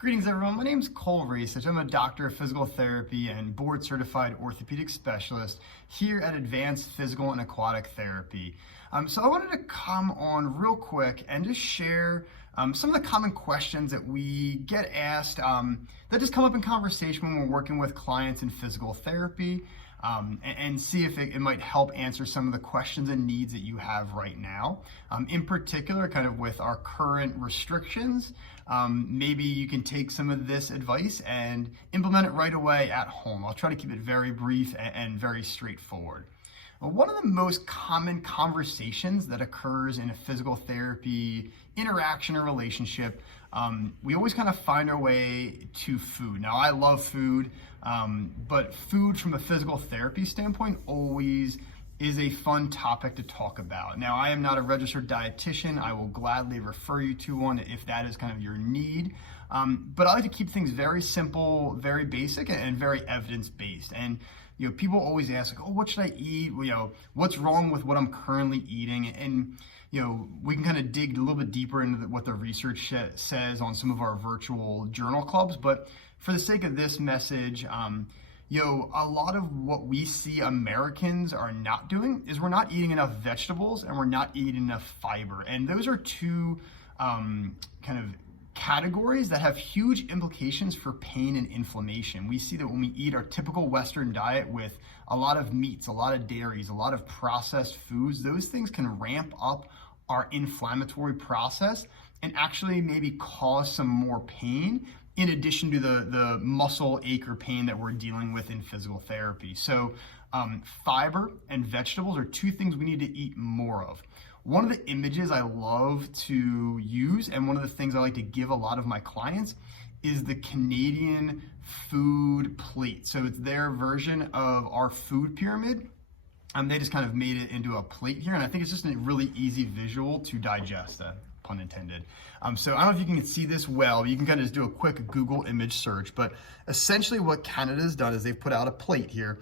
Greetings everyone, my name is Cole Rasich. I'm a doctor of physical therapy and board certified orthopedic specialist here at Advanced Physical and Aquatic Therapy. So I wanted to come on real quick and just share some of the common questions that we get asked that just come up in conversation when we're working with clients in physical therapy and see if it might help answer some of the questions and needs that you have right now. In particular, kind of with our current restrictions, maybe you can take some of this advice and implement it right away at home. I'll try to keep it very brief and very straightforward. One of the most common conversations that occurs in a physical therapy interaction or relationship, we always kind of find our way to food. Now, I love food, but food from a physical therapy standpoint always is a fun topic to talk about. Now, I am not a registered dietitian. I will gladly refer you to one if that is kind of your need. But I like to keep things very simple, very basic, and very evidence-based. And people always ask, like, oh, what should I eat? What's wrong with what I'm currently eating? And we can kind of dig a little bit deeper into what the research says on some of our virtual journal clubs. But for the sake of this message, a lot of what we see Americans are not doing is we're not eating enough vegetables and we're not eating enough fiber. And those are two kind of categories that have huge implications for pain and inflammation. We see that when we eat our typical Western diet with a lot of meats, a lot of dairies, a lot of processed foods, those things can ramp up our inflammatory process and actually maybe cause some more pain in addition to the muscle ache or pain that we're dealing with in physical therapy. So fiber and vegetables are two things we need to eat more of. One of the images I love to use, and one of the things I like to give a lot of my clients, is the Canadian food plate. So it's their version of our food pyramid. They just kind of made it into a plate here, and I think it's just a really easy visual to digest, pun intended. So I don't know if you can see this well. You can kind of just do a quick Google image search, but essentially what Canada's done is they've put out a plate here,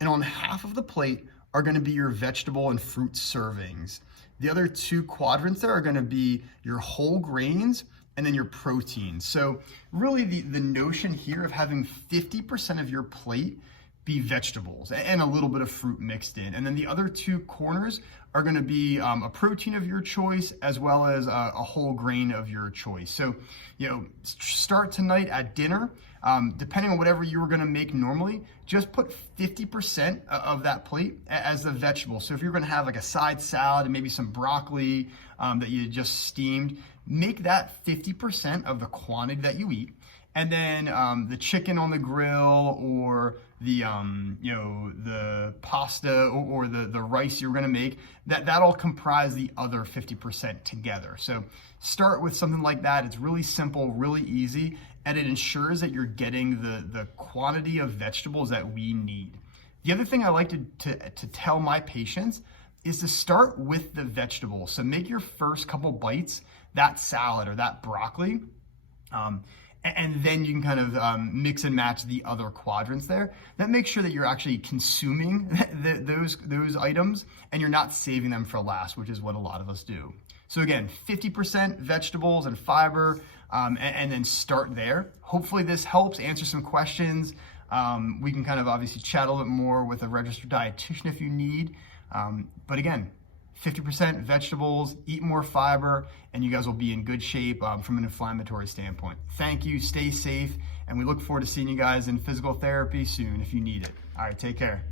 and on half of the plate are going to be your vegetable and fruit servings. The other two quadrants there are going to be your whole grains and then your protein. So really the notion here of having 50% of your plate be vegetables and a little bit of fruit mixed in. And then the other two corners are going to be a protein of your choice as well as a whole grain of your choice. So, start tonight at dinner. Depending on whatever you were going to make normally, just put 50% of that plate as the vegetable. So if you're going to have like a side salad and maybe some broccoli that you just steamed, make that 50% of the quantity that you eat. And then the chicken on the grill or the pasta or the rice you're gonna make, that'll comprise the other 50% together. So start with something like that. It's really simple, really easy, and it ensures that you're getting the quantity of vegetables that we need. The other thing I like to tell my patients is to start with the vegetables. So make your first couple bites that salad or that broccoli. And then you can kind of mix and match the other quadrants there. That makes sure that you're actually consuming those items and you're not saving them for last, which is what a lot of us do. So again, 50% vegetables and fiber, and then start there. Hopefully this helps answer some questions. We can kind of obviously chat a little bit more with a registered dietitian if you need. But again, 50% vegetables, eat more fiber, and you guys will be in good shape from an inflammatory standpoint. Thank you, stay safe, and we look forward to seeing you guys in physical therapy soon if you need it. All right, take care.